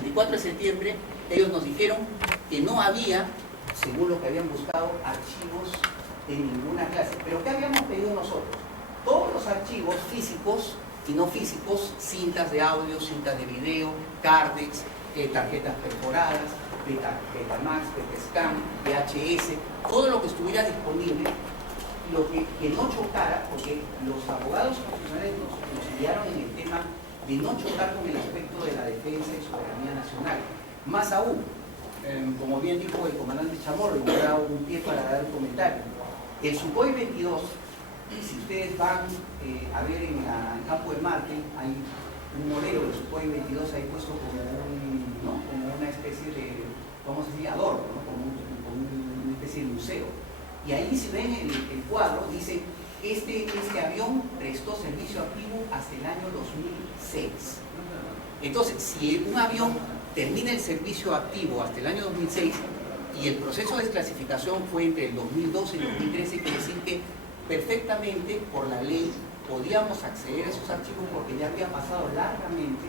24 de septiembre, ellos nos dijeron que no había, según lo que habían buscado, archivos de ninguna clase. ¿Pero qué habíamos pedido nosotros? Todos los archivos físicos y no físicos, cintas de audio, cintas de video, cardex, tarjetas perforadas, Betamax, Betescan, VHS, todo lo que estuviera disponible, lo que no chocara, porque los abogados constitucionales nos guiaron en el tema de no chocar con el aspecto de la defensa y soberanía nacional. Más aún, como bien dijo el comandante Chamorro, y me da un pie para dar un comentario, el Sukhoi 22, si ustedes van a ver en el campo de Marte, hay un modelo del Sukhoi 22 ahí puesto como, como una especie de, vamos a decir, adorno, ¿no? como una especie de museo. Y ahí, si ven el cuadro, dice, este avión prestó servicio activo hasta el año 2006. Entonces, si un avión termina el servicio activo hasta el año 2006 y el proceso de desclasificación fue entre el 2012 y el 2013, quiere decir que perfectamente, por la ley, podíamos acceder a esos archivos porque ya había pasado largamente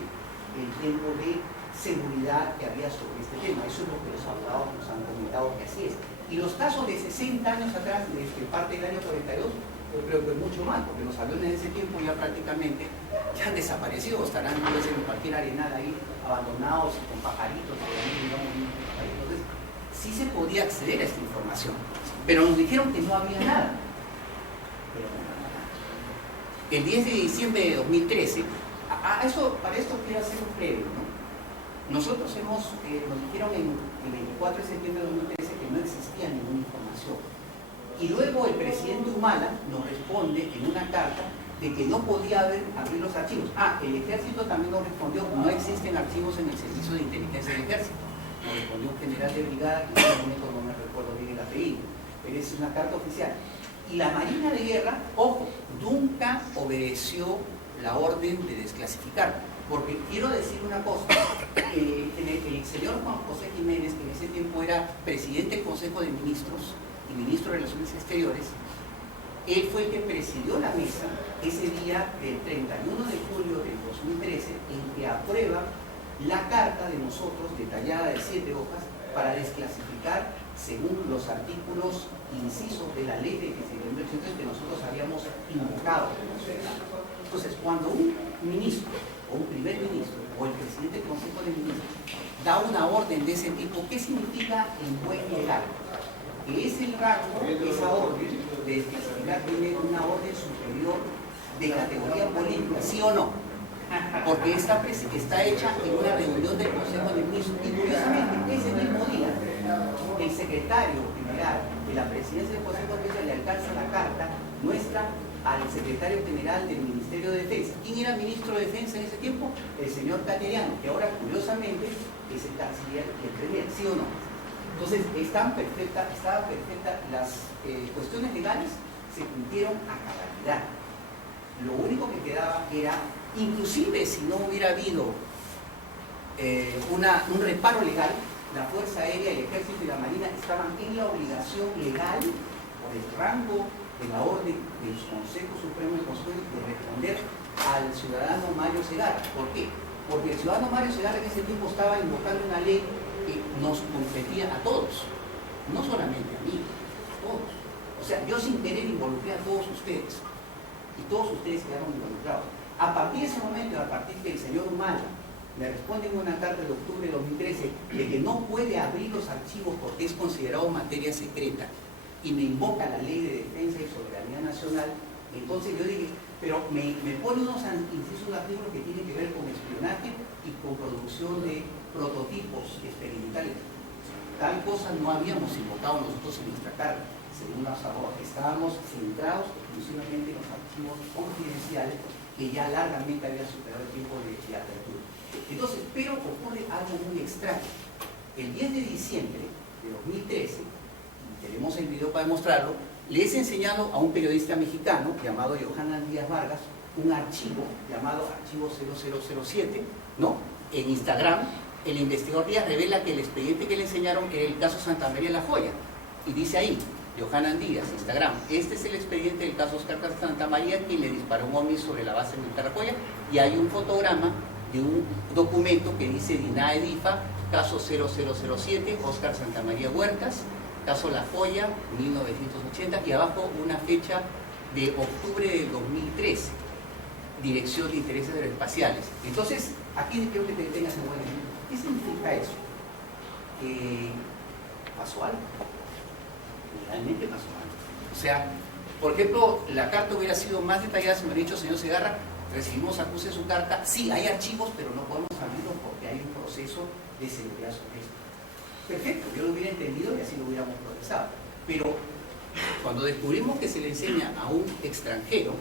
el tiempo de seguridad que había sobre este tema. Eso es lo que los abogados nos han comentado que así es. Y los casos de 60 años atrás, desde parte del año 42, yo creo que mucho más, porque los aviones de ese tiempo ya prácticamente ya han desaparecido, estarán en cualquier arenal ahí, abandonados y con pajaritos, entonces sí se podía acceder a esta información, pero nos dijeron que no había nada. El 10 de diciembre de 2013, para esto quiero hacer un previo, ¿no? Nosotros nos dijeron el 24 de septiembre de 2013 que no existía ninguna información. Y luego el presidente Humala nos responde en una carta de que no podía abrir los archivos. El ejército también nos respondió, no existen archivos en el servicio de inteligencia del ejército. Nos respondió un general de brigada, que en este momento no me recuerdo bien el apellido, pero es una carta oficial. Y la Marina de Guerra, ojo, nunca obedeció la orden de desclasificar. Porque quiero decir una cosa, el señor Juan José Jiménez, que en ese tiempo era presidente del Consejo de Ministros y ministro de Relaciones Exteriores, él fue el que presidió la mesa ese día del 31 de julio del 2013 en que aprueba la carta de nosotros, detallada de 7 hojas, para desclasificar según los artículos incisos de la ley de elecciones que nosotros habíamos invocado. Entonces, cuando un ministro o un primer ministro o el presidente del Consejo de Ministros da una orden de ese tipo, ¿qué significa en buen legal? Que es el rango, esa orden de desclasificar tiene una orden superior de categoría política, ¿sí o no? Porque está hecha en una reunión del Consejo de Ministros y curiosamente ese mismo día el secretario general de la presidencia del Consejo de Ministros le alcanza la carta nuestra al secretario general del Ministerio de Defensa. ¿Quién era ministro de Defensa en ese tiempo? El señor Cateriano, que ahora curiosamente es el canciller y el premier, ¿sí o no? Entonces, estaban perfectas las cuestiones legales se cumplieron a cabalidad. Lo único que quedaba era, inclusive si no hubiera habido un reparo legal, la Fuerza Aérea, el Ejército y la Marina estaban en la obligación legal por el rango de la orden del Consejo Supremo del Consejo de responder al ciudadano Mario Segarra. ¿Por qué? Porque el ciudadano Mario Segarra en ese tiempo estaba invocando una ley que nos competía a todos, no solamente a mí, a todos. O sea, yo sin querer involucré a todos ustedes y todos ustedes quedaron involucrados. A partir de ese momento, a partir que el señor Humala me responde en una carta de octubre de 2013 de que no puede abrir los archivos porque es considerado materia secreta y me invoca la ley de defensa y soberanía nacional, entonces yo dije, pero me pone unos incisos de artículos que tienen que ver con espionaje y con producción de prototipos experimentales. Tal cosa no habíamos invocado nosotros en nuestra carta, según las abogadas. Estábamos centrados exclusivamente en los archivos confidenciales que ya largamente había superado el tiempo de apertura. Entonces, pero ocurre algo muy extraño. El 10 de diciembre de 2013, tenemos el video para demostrarlo, le he enseñado a un periodista mexicano llamado Johanan Díaz Vargas un archivo llamado archivo 0007, ¿no? En Instagram, el investigador Díaz revela que el expediente que le enseñaron era el caso Santa María la Joya, y dice ahí, Johanan Díaz, Instagram, este es el expediente del caso Oscar Santa María, quien le disparó un ovni sobre la base militar La Joya, y hay un fotograma de un documento que dice DINAE-DIFA, caso 0007, Óscar Santamaría Huertas, caso La Joya, 1980, y abajo una fecha de octubre del 2013, Dirección de Intereses Aeroespaciales. Entonces, aquí quiero que te detengas en buena mente. ¿Qué significa eso? ¿Pasó algo? Realmente pasó algo. O sea, por ejemplo, la carta hubiera sido más detallada si me hubiera dicho, señor Segarra, recibimos acuse de su carta, sí, hay archivos, pero no podemos abrirlos porque hay un proceso de seguridad sobre esto. Perfecto, yo lo hubiera entendido y así lo hubiéramos procesado. Pero cuando descubrimos que se le enseña a un extranjero,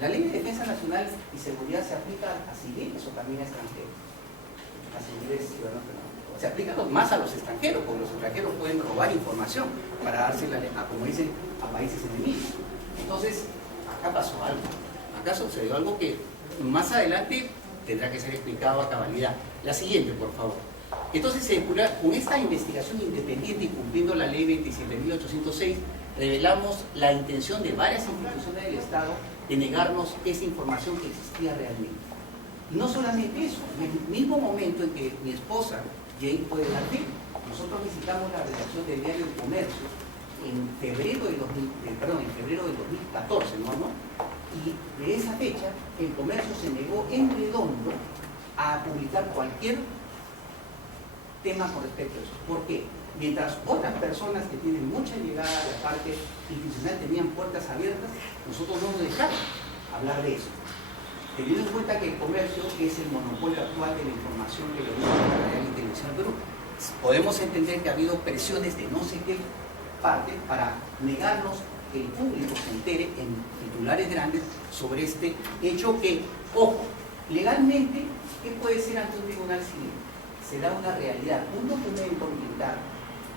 la Ley de Defensa Nacional y Seguridad se aplica a civiles o también a extranjeros, a civiles ciudadanos, se aplica más a los extranjeros, porque los extranjeros pueden robar información para dársela a, como dicen, a países enemigos. Entonces, acá pasó algo, acá sucedió algo que más adelante tendrá que ser explicado a cabalidad. La siguiente, por favor. Entonces, con esta investigación independiente y cumpliendo la ley 27.806, revelamos la intención de varias instituciones del Estado de negarnos esa información que existía realmente. Y no solamente eso, en el mismo momento en que mi esposa, Jane, puede dar fe, nosotros visitamos la redacción del diario El Comercio en febrero del 2014, ¿no? Y de esa fecha, El Comercio se negó en redondo a publicar cualquier tema con respecto a eso. ¿Por qué? Mientras otras personas que tienen mucha llegada a la parte institucional tenían puertas abiertas, nosotros no nos dejamos hablar de eso. Teniendo en cuenta que El Comercio es el monopolio actual de la información que le da la Real y Televisión Perú, podemos entender que ha habido presiones de no sé qué parte para negarnos que el público se entere en titulares grandes sobre este hecho que, ojo, legalmente, ¿qué puede ser ante un tribunal civil? Se da una realidad. Un documento militar,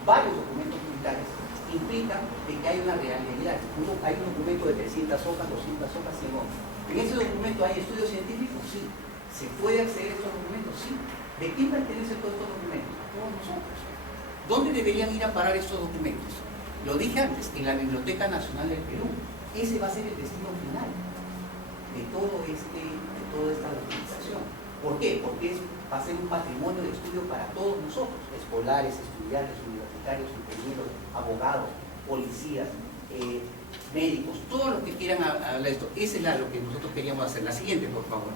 varios documentos militares, implican de que hay una realidad. Hay un documento de 300 hojas, 200 hojas, 100 hojas. ¿En ese documento hay estudios científicos? Sí. ¿Se puede acceder a estos documentos? Sí. ¿De quién pertenecen todos estos documentos? Todos nosotros. ¿Dónde deberían ir a parar estos documentos? Lo dije antes, en la Biblioteca Nacional del Perú. Ese va a ser el destino final de toda esta documentación. ¿Por qué? Porque va a ser un patrimonio de estudio para todos nosotros, escolares, estudiantes, universitarios, ingenieros, abogados, policías, médicos, todos los que quieran hablar de esto. Esa es lo que nosotros queríamos hacer. La siguiente, por favor.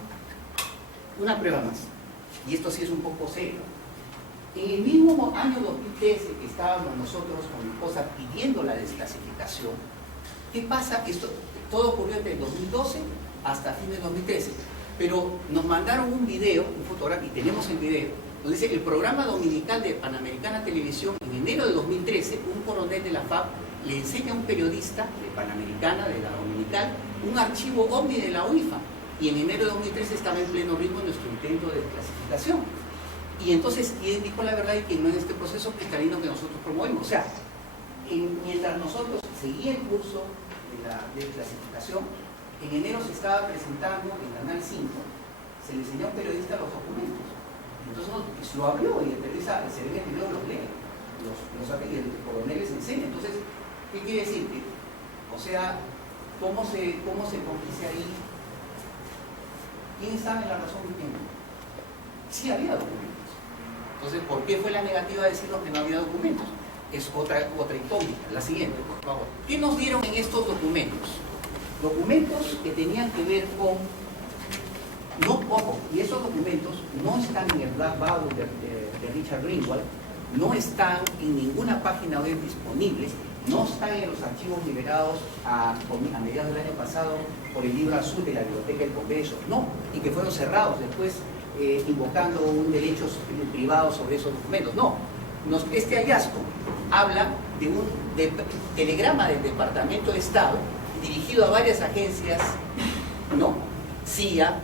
Una prueba más. Y esto sí es un poco serio. En el mismo año 2013 que estábamos nosotros con mi esposa pidiendo la desclasificación, ¿qué pasa? Esto todo ocurrió entre el 2012 hasta fin de 2013. Pero nos mandaron un video, un fotografía, y tenemos el video, donde dice: el programa dominical de Panamericana Televisión, en enero de 2013, un coronel de la FAP le enseña a un periodista de Panamericana, de la Dominical, un archivo OVNI de la UIFA, y en enero de 2013 estaba en pleno ritmo nuestro intento de desclasificación. Y entonces, ¿quién dijo la verdad y quién no en este proceso cristalino que nosotros promovemos? O sea, mientras nosotros seguía el curso de la desclasificación, en enero se estaba presentando en Canal 5, se le enseñó a un periodista los documentos. Entonces lo abrió y el periodista, se ve el video, los lee, y el coronel les enseña. Entonces, ¿qué quiere decir? O sea, ¿cómo se condice ahí? ¿Quién sabe la razón de quién? Sí había documentos. Entonces, ¿por qué fue la negativa de decirnos que no había documentos? Es otra incógnita. La siguiente, por favor. ¿Qué nos dieron en estos documentos? Documentos que tenían que ver con... y esos documentos no están en el Black Book de Richard Greenwald, no están en ninguna página web disponibles, no están en los archivos liberados a mediados del año pasado por el libro azul de la Biblioteca del Congreso, no, y que fueron cerrados después invocando un derecho privado sobre esos documentos, no. Este hallazgo habla de un telegrama del Departamento de Estado dirigido a varias agencias, CIA,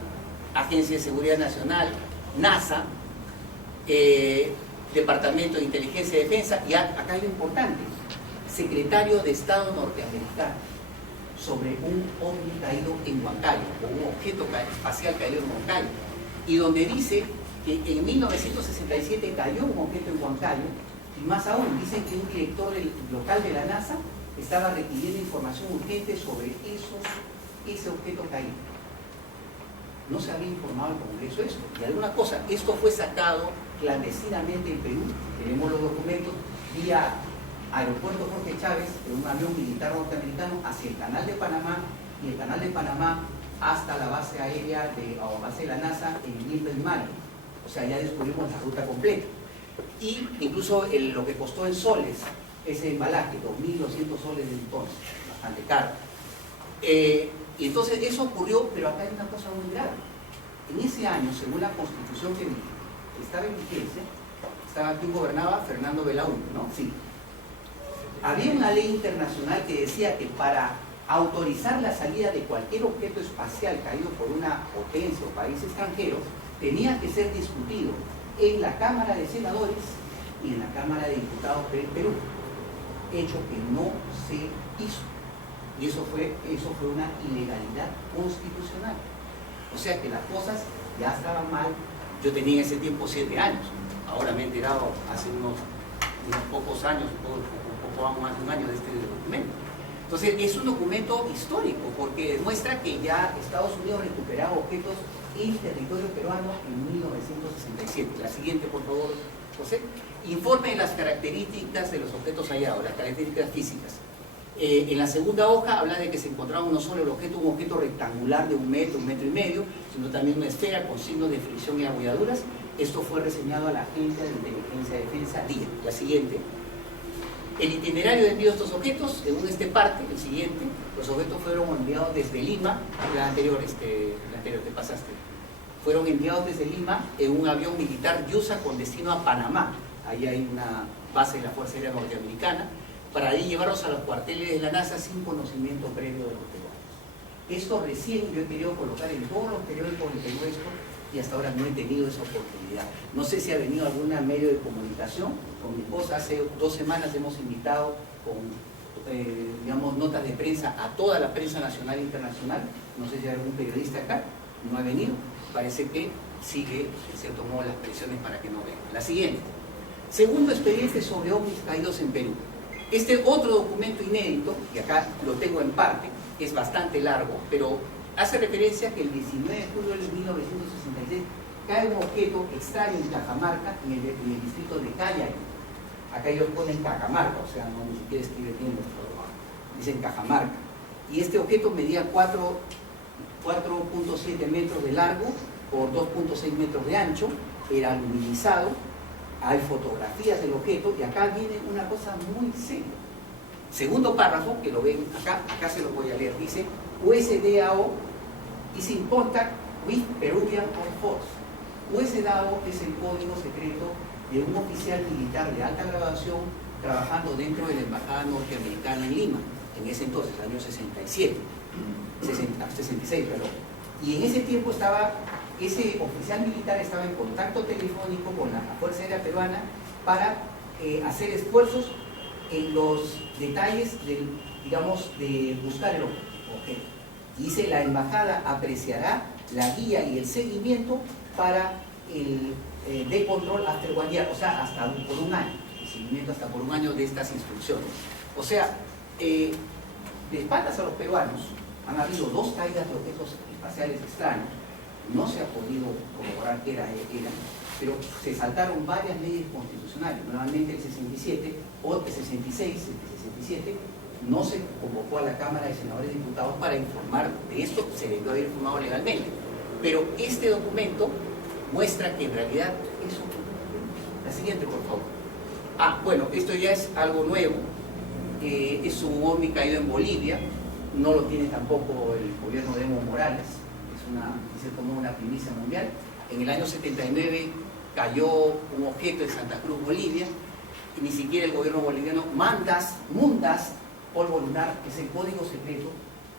Agencia de Seguridad Nacional, NASA, Departamento de Inteligencia y Defensa, y acá hay lo importante, Secretario de Estado norteamericano, sobre un ovni caído en Huancayo, o un objeto espacial caído en Huancayo, y donde dice que en 1967 cayó un objeto en Huancayo, y más aún, dicen que un director local de la NASA estaba requiriendo información urgente sobre ese objeto caído. no se había informado al Congreso esto. Y alguna cosa, esto fue sacado clandestinamente en Perú, tenemos los documentos, vía Aeropuerto Jorge Chávez, de un avión militar norteamericano, hacia el Canal de Panamá, y el Canal de Panamá hasta la base aérea o base de la NASA en Villa del Mar. O sea, ya descubrimos la ruta completa. Y incluso lo que costó en soles ese embalaje, 2.200 soles de entonces, bastante caro. Y entonces eso ocurrió, pero acá hay una cosa muy grave. En ese año, según la Constitución que estaba en vigencia, ¿quién gobernaba? Fernando Belaúnde, ¿no? Sí. Había una ley internacional que decía que para autorizar la salida de cualquier objeto espacial caído por una potencia o país extranjero, tenía que ser discutido en la Cámara de Senadores y en la Cámara de Diputados del Perú, hecho que no se hizo. Y eso fue una ilegalidad constitucional. O sea que las cosas ya estaban mal. Yo tenía en ese tiempo 7 años, ahora me he enterado hace unos pocos años, un poco más de un año de este documento. Entonces es un documento histórico porque demuestra que ya Estados Unidos recuperaba objetos en territorio peruano en 1967. La siguiente, por favor, José. Informe de las características de los objetos hallados, las características físicas. En la segunda hoja habla de que se encontraba no solo un objeto rectangular de 1 metro, 1,5 metros, sino también una esfera con signos de fricción y abolladuras. Esto fue reseñado a la Agencia de Inteligencia de Defensa, DIA. La siguiente. El itinerario de envío de estos objetos, según este parte, el siguiente, los objetos fueron enviados desde Lima, la anterior te pasaste. Fueron enviados desde Lima en un avión militar Yusa con destino a Panamá. Ahí hay una base de la Fuerza Aérea Norteamericana, para ahí llevarlos a los cuarteles de la NASA sin conocimiento previo de los peruanos. Esto recién yo he querido colocar en todos los periódicos de Perú esto, y hasta ahora no he tenido esa oportunidad. No sé si ha venido algún medio de comunicación. Con mi esposa hace 2 semanas hemos invitado con digamos, notas de prensa a toda la prensa nacional e internacional. No sé si hay algún periodista acá, no ha venido. Parece que sigue, se tomó las presiones para que no venga. La siguiente. Segundo expediente sobre ovnis caídos en Perú. Este otro documento inédito, y acá lo tengo en parte, es bastante largo, pero hace referencia a que el 19 de julio de 1966 cae un objeto extraño en Cajamarca, en el distrito de Callao. Acá ellos ponen Cajamarca, o sea, no ni siquiera escribe bien nuestro trabajo. Dicen Cajamarca. Y este objeto medía 4.7 metros de largo por 2.6 metros de ancho, era aluminizado. Hay fotografías del objeto y acá viene una cosa muy seria. Segundo párrafo, que lo ven acá se lo voy a leer, dice USDAO is in contact with Peruvian Air Force. USDAO es el código secreto de un oficial militar de alta graduación trabajando dentro de la Embajada Norteamericana en Lima, en ese entonces, el año 66, perdón. Y en ese tiempo ese oficial militar estaba en contacto telefónico con la Fuerza Aérea Peruana para hacer esfuerzos en los detalles de buscar el objeto. Y dice, la embajada apreciará la guía y el seguimiento para el de control hasta el guardián, o sea, hasta por 1 año, el seguimiento hasta por 1 año de estas instrucciones. O sea, de espaldas a los peruanos han habido 2 caídas de objetos espaciales extraños. No se ha podido corroborar qué eran, pero se saltaron varias leyes constitucionales. Nuevamente el 67, o el 66, el 67, no se convocó a la Cámara de Senadores y Diputados para informar de esto, se debió haber informado legalmente. Pero este documento muestra que en realidad eso... La siguiente, por favor. Bueno, esto ya es algo nuevo. Es un ovni caído en Bolivia. No lo tiene tampoco el gobierno de Evo Morales. Se tomó una primicia mundial. En el año 79 cayó un objeto en Santa Cruz, Bolivia, y ni siquiera el gobierno boliviano Mundas, polvo lunar, que es el código secreto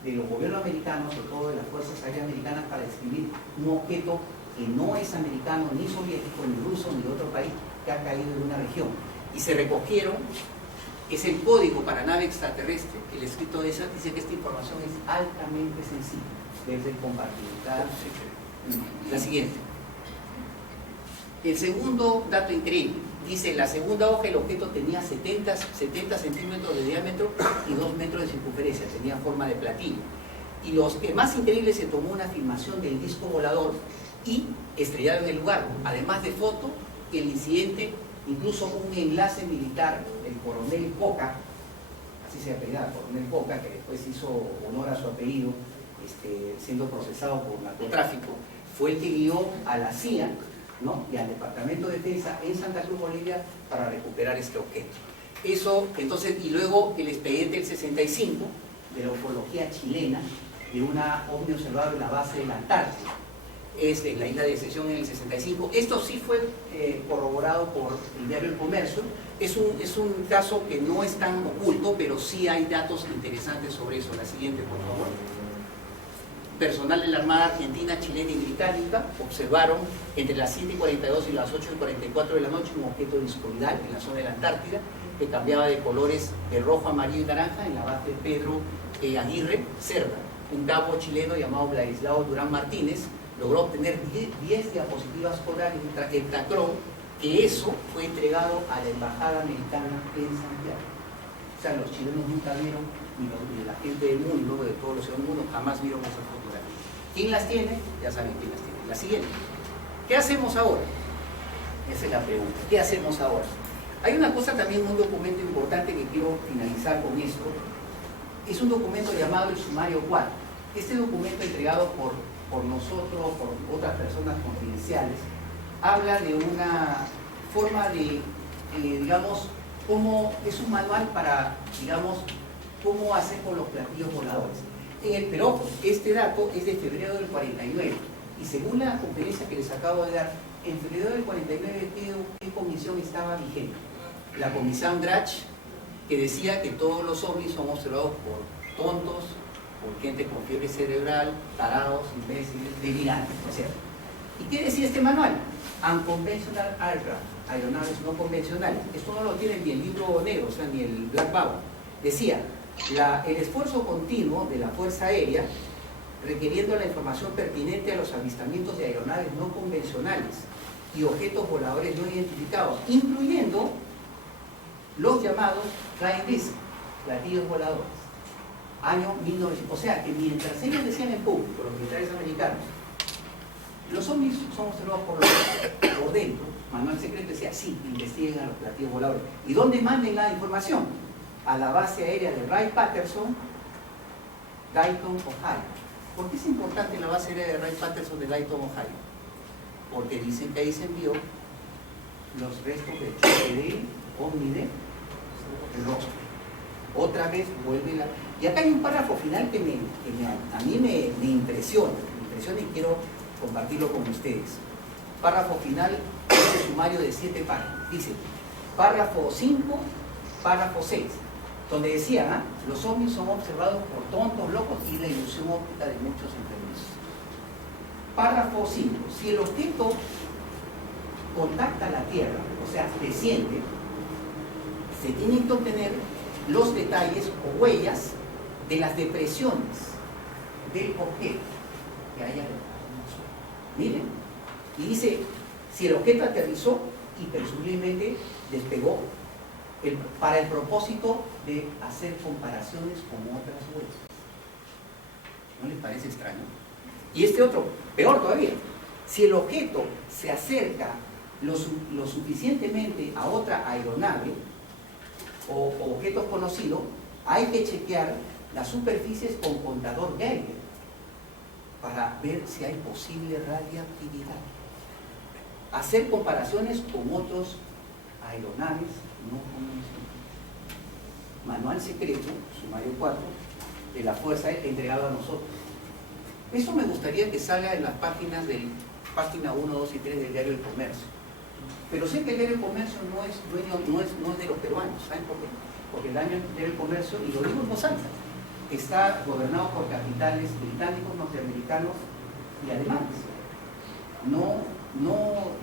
de los gobiernos americanos, sobre todo de las fuerzas aéreas americanas, para describir un objeto que no es americano, ni soviético, ni ruso, ni de otro país, que ha caído en una región. Y se recogieron, es el código para nave extraterrestre, el escrito de esa dice que esta información es altamente sensible. Debe compartir. La siguiente. El segundo dato increíble. Dice, en la segunda hoja el objeto tenía 70 centímetros de diámetro y 2 metros de circunferencia. Tenía forma de platillo. Y los que más increíble, se tomó una filmación del disco volador y estrellaron en el lugar. Además de foto, el incidente, incluso un enlace militar, el coronel Coca, así se apellidaba, coronel Coca, que después hizo honor a su apellido, siendo procesado por narcotráfico, fue el que guió a la CIA, ¿no?, y al Departamento de Defensa en Santa Cruz, Bolivia, para recuperar este objeto. Eso, entonces, y luego el expediente del 65, de la ufología chilena, de una ovni observado en la base de la Antártida, en la isla de Decepción en el 65. Esto sí fue corroborado por el diario El Comercio. Es un caso que no es tan oculto, pero sí hay datos interesantes sobre eso. La siguiente, por favor. Personal de la Armada Argentina, Chilena y Británica observaron entre las 7:42 y las 8:44 de la noche un objeto discoidal en la zona de la Antártida que cambiaba de colores de rojo, amarillo y naranja en la base Pedro Aguirre Cerda. Un cabo chileno llamado Vladislao Durán Martínez logró obtener 10 diapositivas orales en Tacrón, que eso fue entregado a la Embajada Americana en Santiago. O sea, los chilenos nunca vieron, ni la gente del mundo, de todos los ciudadanos del mundo, jamás vieron esa fotografía. ¿Quién las tiene? Ya saben quién las tiene. La siguiente. ¿Qué hacemos ahora? Esa es la pregunta. ¿Qué hacemos ahora? Hay una cosa también, un documento importante que quiero finalizar con esto. Es un documento llamado el Sumario 4. Este documento, entregado por nosotros, por otras personas confidenciales, habla de una forma de, digamos, cómo es un manual para, digamos, cómo hacer con los platillos voladores. Pero este dato es de febrero del 49, y según la conferencia que les acabo de dar, en febrero del 49, ¿qué comisión estaba vigente? La comisión Drach, que decía que todos los ovnis son observados por tontos, por gente con fiebre cerebral, tarados, imbéciles, delirantes, ¿no es cierto? ¿Y qué decía este manual? Unconventional aircraft, aeronaves no convencionales. Esto no lo tiene ni el libro negro, o sea, ni el Black Book. Decía, el esfuerzo continuo de la Fuerza Aérea, requiriendo la información pertinente a los avistamientos de aeronaves no convencionales y objetos voladores no identificados, incluyendo los llamados flying discs, platillos voladores. Año 1900. O sea, que mientras ellos decían en público, los militares americanos, los ovnis son observados por dentro, Manual Secreto decía, sí, investiguen a los platillos voladores. ¿Y dónde manden la información? A la base aérea de Wright-Patterson, Dayton, Ohio. ¿Por qué es importante la base aérea de Wright-Patterson de Dayton, Ohio? Porque dicen que ahí se envió los restos de choque de ovni de Roswell. Otra vez vuelve la... Y acá hay un párrafo final que a mí me impresiona y quiero compartirlo con ustedes. Párrafo final de este sumario de 7 páginas. Dice, párrafo 5, párrafo 6, donde decía, los ovnis son observados por tontos, locos y la ilusión óptica de muchos enfermizos. Párrafo 5, si el objeto contacta la Tierra, o sea, desciende, se tienen que obtener los detalles o huellas de las depresiones del objeto que haya aterrizado. Miren, y dice, si el objeto aterrizó y presumiblemente despegó para el propósito de hacer comparaciones con otras huellas. ¿No les parece extraño? Y este otro, peor todavía, si el objeto se acerca lo suficientemente a otra aeronave o objetos conocidos, hay que chequear las superficies con contador Geiger para ver si hay posible radiactividad. Hacer comparaciones con otros aeronaves no convencionales. Manual secreto, sumario 4, de la Fuerza Aérea entregado a nosotros. Eso me gustaría que salga en las páginas página 1, 2 y 3 del Diario del Comercio. Pero sé que el Diario del Comercio no es de los peruanos. ¿Saben por qué? Porque el Diario del Comercio, y lo digo en voz alta, está gobernado por capitales británicos, norteamericanos y alemanes.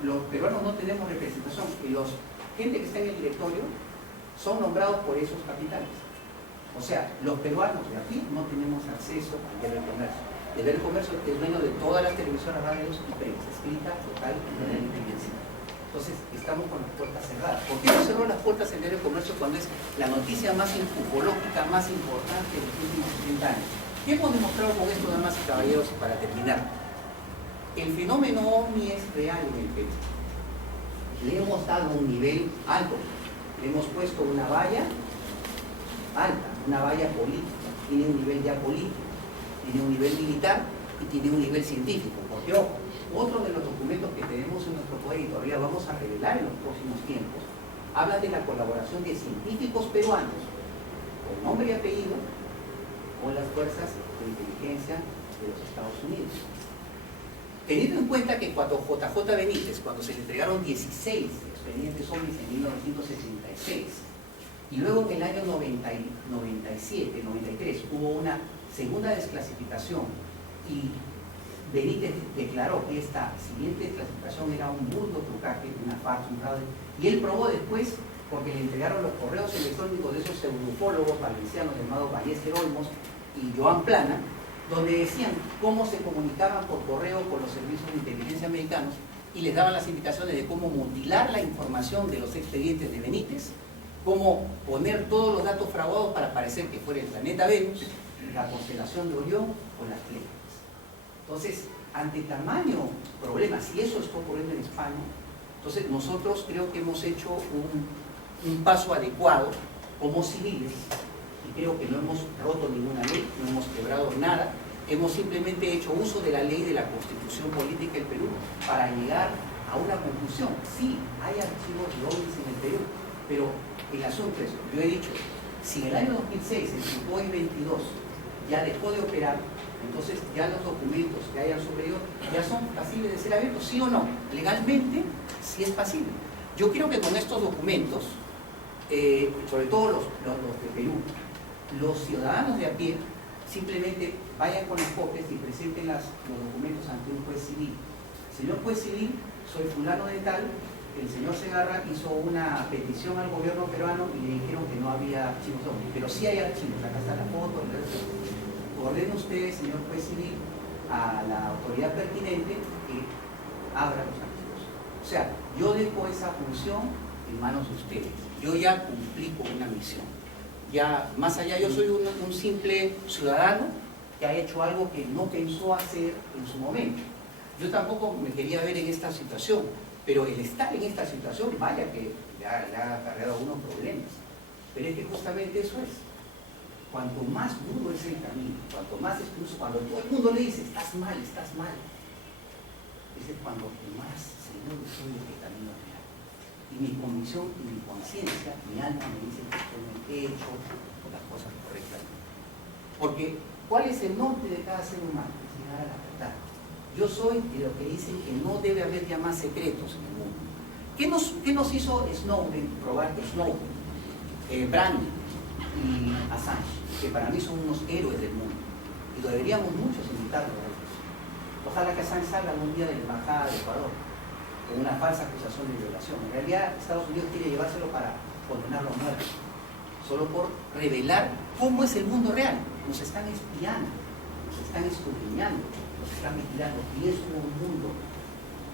Los peruanos no tenemos representación, y gente que está en el directorio son nombrados por esos capitales. O sea, los peruanos de aquí no tenemos acceso al Diario del Comercio. El Diario del Comercio es dueño de todas las televisoras, radios y prensa, escrita, local y independiente. Entonces, estamos con las puertas cerradas. ¿Por qué no cerró las puertas el Diario del Comercio cuando es la noticia más ufológica, más importante de los últimos 30 años? ¿Qué hemos demostrado con esto, damas y caballeros, para terminar? El fenómeno OVNI es real en el Perú. Le hemos dado un nivel alto, le hemos puesto una valla alta, una valla política, tiene un nivel ya político, tiene un nivel militar y tiene un nivel científico. Porque, ojo, otro de los documentos que tenemos en nuestro poder y todavía vamos a revelar en los próximos tiempos, habla de la colaboración de científicos peruanos, con nombre y apellido, con las fuerzas de inteligencia de los Estados Unidos. Teniendo en cuenta que cuando JJ Benítez, cuando se le entregaron 16 expedientes OVNIs en 1976, y luego en el año 97, 93, hubo una segunda desclasificación y Benítez declaró que esta siguiente desclasificación era un burdo trucaje, una farsa, un fraude, y él probó después, porque le entregaron los correos electrónicos de esos pseudufólogos valencianos llamados Ballester Olmos y Joan Plana, donde decían cómo se comunicaban por correo con los servicios de inteligencia americanos y les daban las indicaciones de cómo mutilar la información de los expedientes de Benítez, cómo poner todos los datos fraudados para parecer que fuera el planeta Venus, la constelación de Orión o las Pléyades. Entonces, ante tamaño problema, si eso está ocurriendo en España, entonces nosotros creo que hemos hecho un paso adecuado como civiles, y creo que no hemos roto ninguna ley, no hemos quebrado nada, hemos simplemente hecho uso de la ley de la Constitución Política del Perú para llegar a una conclusión. Sí, hay archivos de OVNIs en el Perú, pero el asunto es, yo he dicho, si en el año 2006 el Sukhoi 22 ya dejó de operar, entonces ya los documentos que hayan sobre ellos ya son pasibles de ser abiertos, ¿sí o no? Legalmente sí es pasible. Yo creo que con estos documentos, sobre todo los de Perú, los ciudadanos de a pie simplemente vayan con las copias y presenten los documentos ante un juez civil. Señor juez civil, soy fulano de tal, el señor Segarra hizo una petición al gobierno peruano y le dijeron que no había archivos OVNI, pero sí hay archivos, acá está la foto, ordenen ustedes, señor juez civil, a la autoridad pertinente que abra los archivos. O sea, yo dejo esa función en manos de ustedes. Yo ya cumplí con una misión. Ya, más allá, yo soy un simple ciudadano que ha hecho algo que no pensó hacer en su momento. Yo tampoco me quería ver en esta situación, pero el estar en esta situación, vaya que le ha acarreado algunos problemas. Pero es que justamente eso es. Cuanto más duro es el camino, cuanto más excluso, cuando todo el mundo le dice, estás mal, es cuando más seguro soy de que el camino es real. Y mi convicción y mi conciencia, mi alma me dice que he hecho las cosas correctamente. Porque, ¿cuál es el norte de cada ser humano? Es llegar a la verdad. Yo soy de lo que dicen que no debe haber ya más secretos en el mundo. ¿Qué nos hizo Snowden, probar Snowden, Brandy y Assange, que para mí son unos héroes del mundo? Y lo deberíamos muchos invitarlos a ellos. Ojalá que Assange salga algún día de la embajada de Ecuador con una falsa acusación de violación. En realidad, Estados Unidos quiere llevárselo para condenarlo a muerte, solo por revelar cómo es el mundo real. Nos están espiando, nos están escudriñando, nos están vigilando, y es un mundo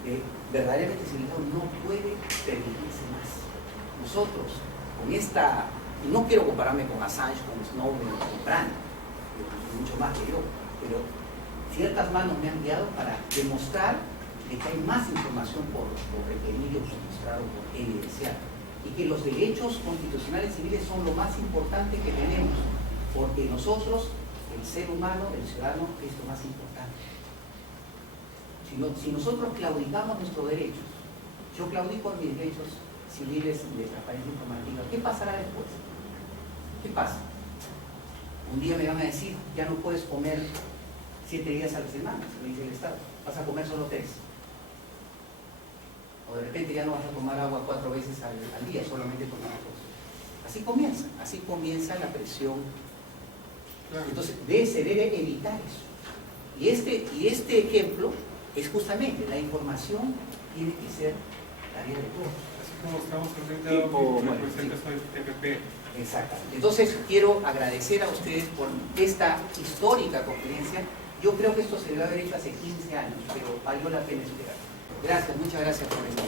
que verdaderamente civilizado no puede permitirse más. Nosotros, con esta, no quiero compararme con Assange, con Snowden, con Brandy, mucho más que yo, pero ciertas manos me han guiado para demostrar de que hay más información por requerir o demostrar o por evidenciar, y que los derechos constitucionales civiles son lo más importante que tenemos, porque nosotros, el ser humano, el ciudadano, es lo más importante. Si nosotros claudicamos nuestros derechos, yo claudico en mis derechos civiles de transparencia informativa, ¿qué pasará después? ¿Qué pasa? Un día me van a decir, ya no puedes comer 7 días a la semana, se lo dice el Estado, vas a comer solo 3. O de repente ya no vas a tomar agua 4 veces al día, solamente tomar 2. Así comienza la presión. Entonces se debe evitar eso. Y este ejemplo es justamente, la información tiene que ser tarea de todos. Así como estamos presentes en el caso del TPP. Exactamente. Entonces quiero agradecer a ustedes por esta histórica conferencia. Yo creo que esto se debe haber hecho hace 15 años, pero valió la pena esperar. Gracias, muchas gracias por esta.